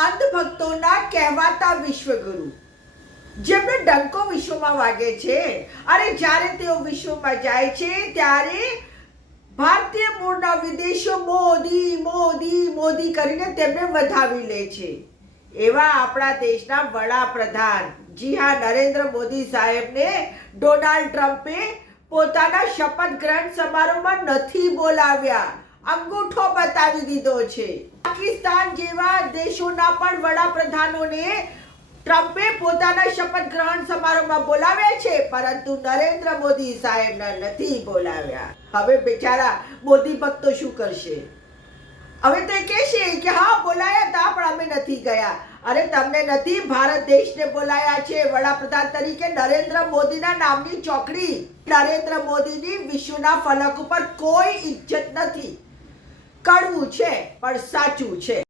અંધભક્તોના કહેવાતા વિશ્વગુરુ. જેમનો ડંકો વિશ્વમાં વાગે છે. અને જ્યારે તેઓ વિશ્વમાં જાય છે, ત્યારે ભારતીય મૂળના વિદેશો મોદી મોદી મોદી કરીને તેમને વધાવી લે છે. એવા આપણા દેશના વડાપ્રધાન જી હા નરેન્દ્ર મોદી સાહેબને ડોનાલ્ડ ટ્રમ્પે પોતાના શપથ ગ્રહણ સમારોહમાં નથી બોલાવ્યા. અંગૂઠો બતાવી દીધો છે. પાકિસ્તાન જેવા દેશોના પણ વડાપ્રધાનોને ટ્રમ્પે પોતાના શપથ ગ્રહણ સમારોહમાં બોલાવ્યા છે, પરંતુ નરેન્દ્ર મોદી સાહેબને નથી બોલાવ્યા. હવે બિચારા મોદી ભક્તો શું કરશે? હવે તે કહેશે કે હા, બોલાયા હતા, પણ અમે નથી ગયા. અરે, તમને નથી ભારત દેશને બોલાયા છે, વડાપ્રધાન તરીકે નરેન્દ્ર મોદીના નામની ચોકડી. નરેન્દ્ર મોદીની વિશ્વના ફલક ઉપર કોઈ ઇજ્જત નથી. કડવું છે, પણ સાચું છે.